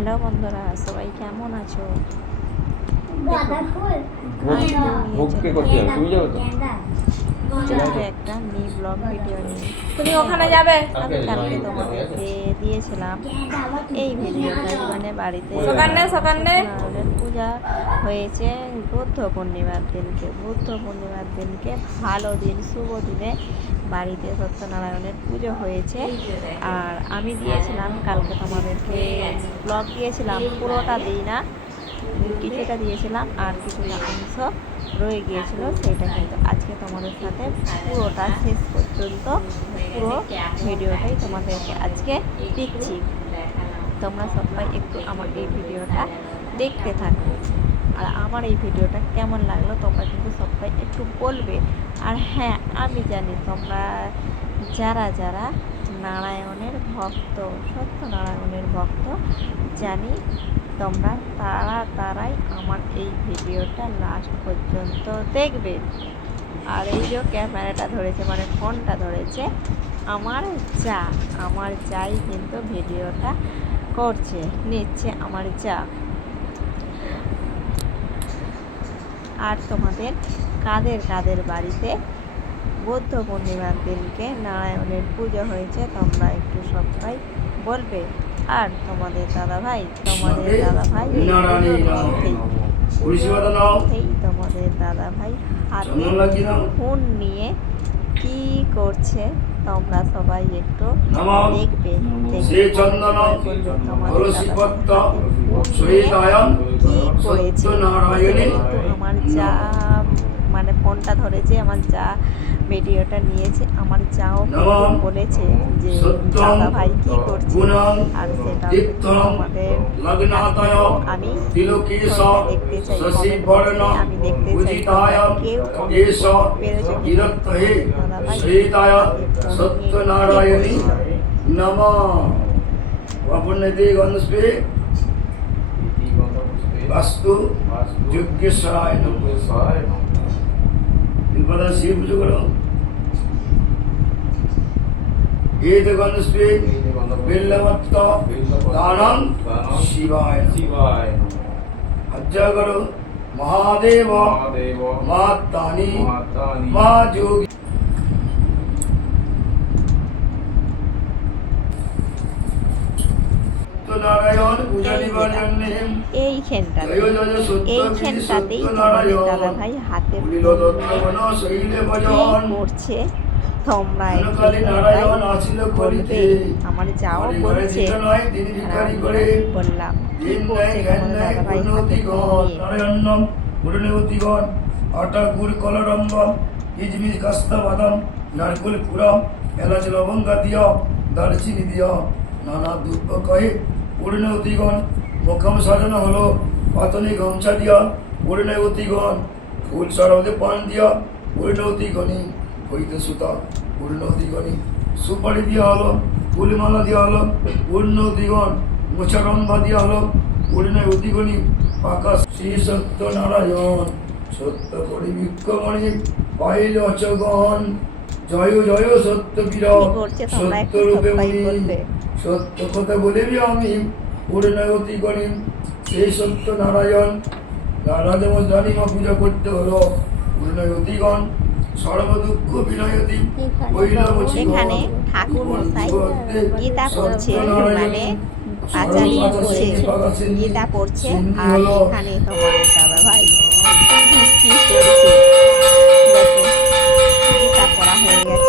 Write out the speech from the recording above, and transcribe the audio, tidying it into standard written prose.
Hello বন্ধুরা, সবাই কেমন আছো? একটা নি ব্লগ ভিডিও নিয়ে তুমি ওখানে যাবে। আমি কালকে তোমাদেরকে দিয়েছিলাম এই ভিডিওটা, মানে বাড়িতে সকালে পূজা হয়েছে বুদ্ধ পূর্ণিমার দিনকে ভালো দিন, শুভ দিনে বাড়িতে সত্যনারায়ণের পুজো হয়েছে। আর আমি দিয়েছিলাম কালকে তোমাদেরকে ব্লগ দিয়েছিলাম, পুরোটা দিই না, কিছুটা দিয়েছিলাম আর কিছুটা অংশ রয়ে গিয়েছিল, সেটা কিন্তু আজকে তোমাদের সাথে পুরোটা শেষ পর্যন্ত পুরো ভিডিওটাই তোমাদেরকে আজকে দিচ্ছি। তোমরা সবাই একটু আমার এই ভিডিওটা দেখতে থাকো, আর আমার এই ভিডিওটা কেমন লাগলো তোমরা কিন্তু সবাই একটু বলবে। আর হ্যাঁ, আমি জানি তোমরা যারা যারা নারায়ণের ভক্ত, সত্যনারায়ণের ভক্ত, জানি তোমরা তারাই আমার এই ভিডিওটা লাস্ট পর্যন্ত দেখবে। আর এই যে ক্যামেরাটা ধরেছে, মানে ফোনটা ধরেছে আমার যাই কিন্তু ভিডিওটা নিচ্ছে আমার যা। আর তোমাদের কাদের বাড়িতে বুদ্ধ পূর্ণিমার দিনকে নারায়ণের পুজো হয়েছে তোমরা একটু সবাই বলবে। আর তোমাদের দাদা ভাই তোমাদের দাদা ভাই হাতে ফোন নিয়ে কি করছে তোমরা সবাই একটু দেখবে। কি করেছে আমার যা, মানে ফোনটা ধরেছে আমার যা, ভিডিওটা নিয়েছে আমার যাও বলেছে যে দাদা ভাই কি করছে। আর সেটা আমাদের আমি দেখতে চাই, আমি দেখতে চাই কেউ সত্যনারায়ণী নমঃ। বাস্তু যজ্ঞেশ্বরায় নমঃ। শিব পুজো করো। বিল্লপত্র দানম শিবায় হজ্জা করো। মহাদেব মাতানি মা যোগী। এইখানটাতেই তোমাদের দাদা ভাই হাতে করছে, তোমরা বলবে। আমার যাও বলছে, বললাম কি করছে দাদা ভাই হাতে আটা গুড় কলরম্বম কিচমিচ কাস্তা বাদাম নারকেল পুরম এলাচ লবঙ্গা দিও দারচিনি দিও নানা দুব্য কয়ে পূর্ণবতীগণ মুখম সাজানো হলো। পাতনি গামছা দিয়া পূর্ণবতীগণ ফুল সরদে পান দিয়া পূর্ণবতীগণী হইতে সুতা পূর্ণবতীগণী সুপারি দিয়া হলো, ফুলমালা দিয়া হলো পূর্ণবতীগণ, মোচারম্ভা দিয়া হলো পূর্ণবতীগণী। পাকা শ্রী সত্যনারায়ণ সত্য করি বিক্ষমণি পাইল অচগণ। জয় জয় সত্য বীর সত্য রূপে মণি। সত্য কথা বলেবি আমি পূর্ণবতী করি। সেই সত্য নারায়ণ রাধামা পূজা করতে হলো পূর্ণবতীগণ। সর্বদুঃখ বিনয়তী এখানে ঠাকুর মশাই গীতা পড়ছে, মানে আচার্য বলছে গীতা পড়ছে। আর এখানে তোমাদের দাদা ভাই কি করছে, দেখো গীতা পড়া হয়ে গেছে।